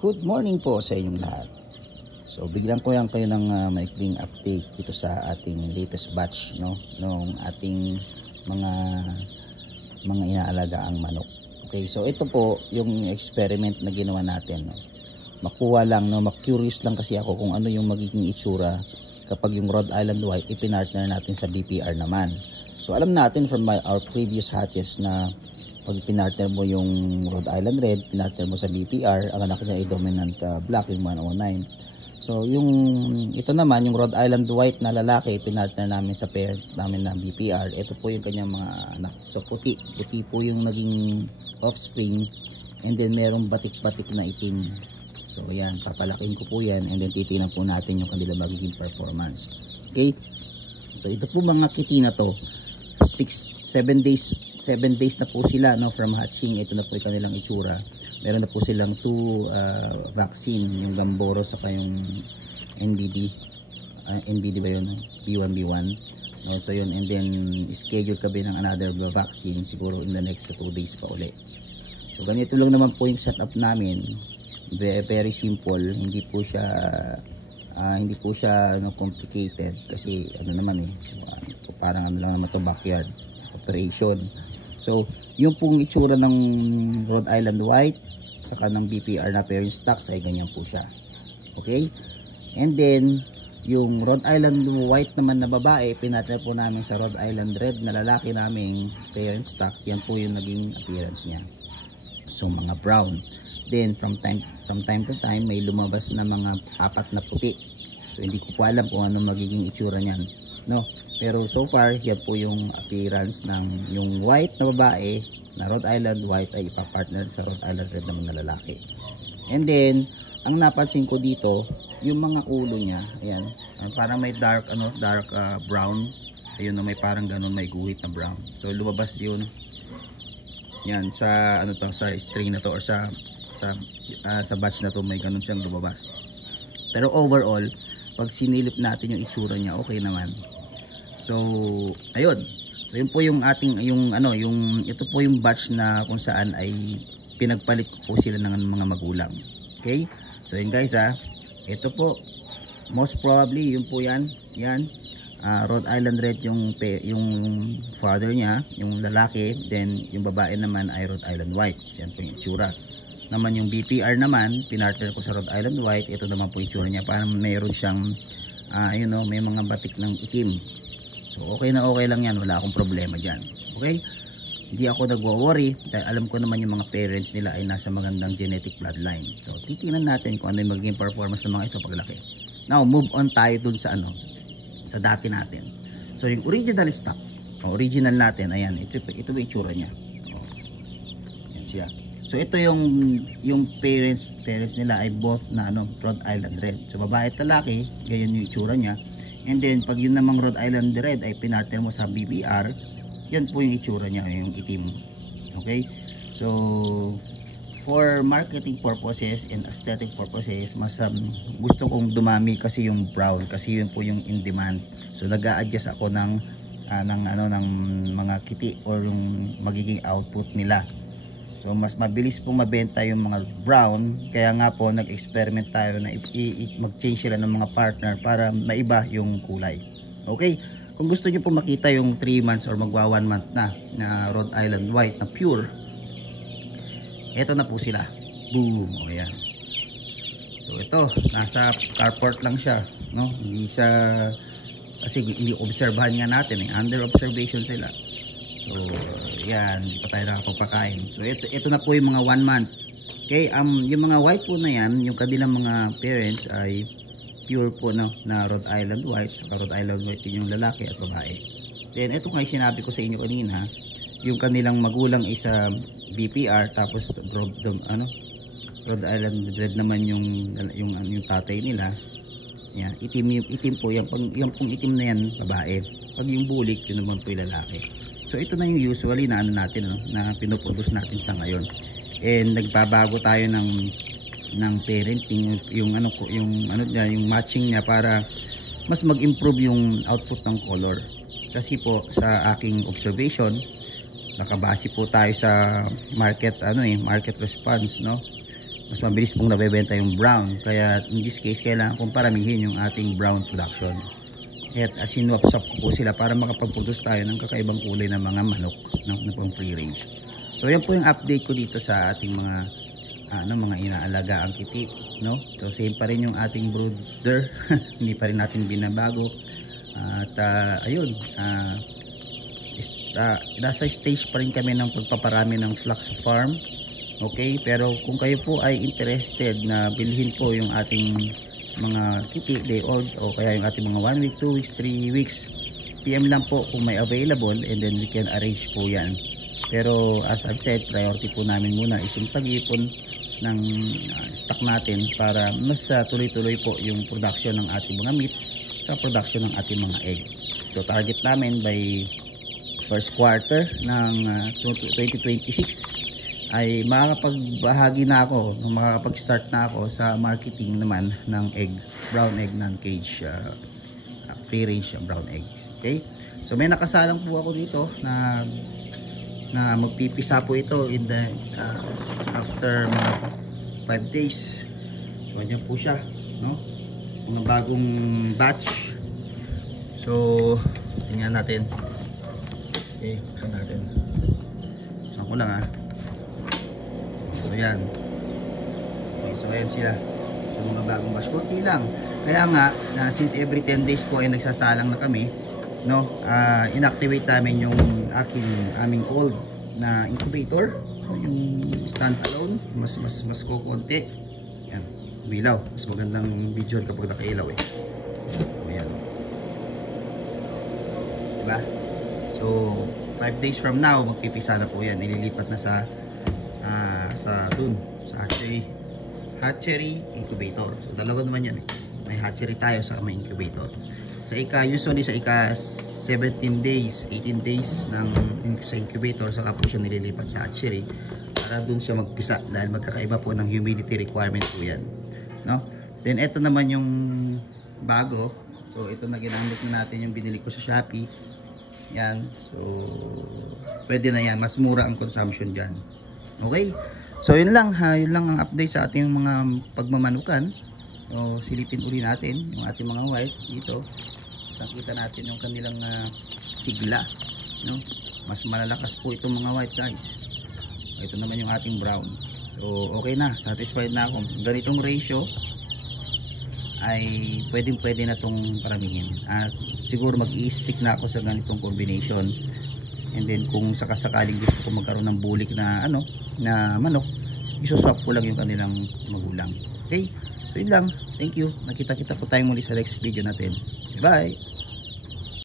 Good morning po sa inyong lahat. So bigyan ko yan kayo ng maikling update dito sa ating latest batch nung ating mga inaalagaan manok. Okay, so ito po yung experiment na ginawa natin. Makuha lang, ma-curious lang kasi ako kung ano yung magiging itsura kapag yung Rhode Island White ipinartner natin sa BPR naman. So alam natin from our previous hatches na pag pinartner mo yung Rhode Island Red, pinartner mo sa BPR, ang anak niya ay dominant black, yung 109. So ito naman, yung Rhode Island White na lalaki, pinartner namin sa pair namin na BPR. Ito po yung kanyang mga anak. So puti po yung naging offspring, and then merong batik-batik na itim. So ayan, papalakin ko po yan, and then titingnan po natin yung kanila magiging performance. Okay, so ito po mga kitty na to, 7 days na po sila from hatching. Ito na po yung kanilang itsura. Meron na po silang 2 vaccine, yung Gamboro saka yung NBD. NBD ba yun? B1B1. So yun, and then schedule kami ng another vaccine siguro in the next 2 days pa uli. So ganito lang naman po yung setup namin. Very simple. Hindi po siya complicated kasi naman parang lang naman to, backyard operation. So yung pong itsura ng Rhode Island White saka ng BPR na parent stocks ay ganyan po siya. Okay, and then yung Rhode Island White naman na babae, pinatner po namin sa Rhode Island Red na lalaki naming parent stocks. Yan po yung naging appearance niya. So mga brown. Then from time to time may lumabas na mga 4 na puti. So hindi ko po alam kung ano magiging itsura niyan, pero so far yan po yung appearance ng yung white na babae na Rhode Island White ay ipapartner sa Rhode Island Red naman na lalaki. And then ang napansin ko dito, yung mga ulo niya, ayan, parang may dark brown. Ayun, may parang ganun, may guhit na brown. So lumabas yun yan sa sa string na to, or sa batch na to, may ganun siyang lumabas. Pero overall, pag sinilip natin yung itsura niya, okay naman. So ayun, so yun po yung ating ito po yung batch na kung saan ay pinagpalit ko po sila ng mga magulang. Okay, so yun guys, ito po most probably yun po yan Rhode Island Red yung father niya, yung lalaki, then yung babae naman ay Rhode Island White. Yan po yung itsura. Naman yung BPR naman, pinartner ko sa Rhode Island White. Ito naman po yung itsura niya, parang mayroon siyang may mga batik ng itim. So okay na okay lang yan, wala akong problema dyan. Okay, hindi ako nagwo-worry dahil alam ko naman yung mga parents nila ay nasa magandang genetic bloodline. So titingnan natin kung ano yung magiging performance ng mga ito paglaki. Now move on tayo dun sa sa dati natin. So yung original stock, original natin, ayan, ito yung itsura niya. Yan siya. So ito yung parents nila ay both na Rhode Island Red. So babae at lalaki, ganyan yung itsura niya. And then pag yun namang Rhode Island Red ay pinartner mo sa BPR, yan po yung itsura niya, yung itim. Okay? So for marketing purposes and aesthetic purposes, mas gusto kong dumami kasi yung brown, kasi yun po yung in demand. So nag-a-adjust ako ng mga kiti or yung magiging output nila. So mas mabilis pong mabenta yung mga brown, kaya nga po nag-experiment tayo na mag-change sila ng mga partner para maiba yung kulay. Okay, kung gusto niyo po makita yung 3 months or magwa 1 month na Rhode Island White na pure, eto na po sila. Boom, ayan. So ito, nasa carport lang siya, hindi siya, kasi i-obserbahan nga natin, under observation sila. So yan, hindi pa tayo nakapagpakain. So ito na po yung mga 1 month. Okay, yung mga white po na yan, yung kabilang mga parents ay pure po na Rhode Island White. Sa Rhode Island White yung lalaki at babae. Then ito nga sinabi ko sa inyo kanina, yung kanilang magulang is BPR, tapos Rhode Island Red naman yung tatay nila. Yan, itim po yung pong itim na yan babae. Pag yung bulik, yun naman po yung lalaki. So ito na yung usually na natin, na pinoproduce natin sa ngayon. And nagbabago tayo ng parenting, yung matching niya para mas mag-improve yung output ng color. Kasi po sa aking observation, nakabase po tayo sa market response, mas mabilis pong nabebenta yung brown. Kaya in this case, kailangan kong paramihin yung ating brown production. At sinwap-swap ko po sila para makapag-produce tayo ng kakaibang kulay ng mga manok ng pang free range. So yan po yung update ko dito sa ating mga mga inaalagaan kitty, no? So same pa rin yung ating brooder. Hindi pa rin natin binabago. At ayun, nasa stage pa rin kami ng pagpaparami ng flux farm. Okay, pero kung kayo po ay interested na bilhin po yung ating mga kitty day old o kaya yung ating mga 1 week, 2 weeks, 3 weeks, PM lang po kung may available, and then we can arrange po yan. Pero as I've said, priority po namin muna is yung pag-ipon ng stock natin para mas tuloy-tuloy po yung production ng ating mga meat sa production ng ating mga egg. So target namin by first quarter ng 2026 ay makakapagbahagi na ako, makakapag-start na ako sa marketing naman ng egg, brown egg non-cage, free range brown egg. Okay? So may nakasalang po ako dito na magpipisa po ito in the after mga 5 days. So andyan po siya, no? Mga bagong batch. So tingnan natin. Okay, buksan natin. Buksan ko lang So yan. Okay, so ayan sila. So mga bagong batch, konti lang. Kaya nga since every 10 days po ay nagsasalang na kami, no, inactivate namin yung aming old na incubator, yung stand-alone, mas kukunti. Yan, bilaw, mas magandang video kapag nakailaw ayan, diba? So 5 days from now magpipisa na po yan, ililipat na sa hatchery incubator. So dalawa naman yan, may hatchery tayo sa may incubator. Usually sa 17 days, 18 days sa incubator, saka po siya nililipat sa hatchery para dun siya magpisa dahil magkakaiba po ng humidity requirement po yan, no? Then ito naman yung bago. So ito na ginamit na natin, yung binili ko sa Shopee. Yan, so pwede na yan, mas mura ang consumption dyan. Okay, so yun lang ang update sa ating mga pagmamanukan. So silipin uli natin yung ating mga white dito. Nakita natin yung kanilang sigla, no? Mas malalakas po itong mga white, guys. Ito naman yung ating brown. So okay na, satisfied na ako. Ganitong ratio ay pwede na itong paramihin. At siguro mag-i-stick na ako sa ganitong combination. And then kung sakasakaling gusto ko magkaroon ng bulik na na manok, isuswap ko lang yung kanilang magulang. Okay, so yun lang. Thank you. Nakita-kita po tayo muli sa next video natin. Bye!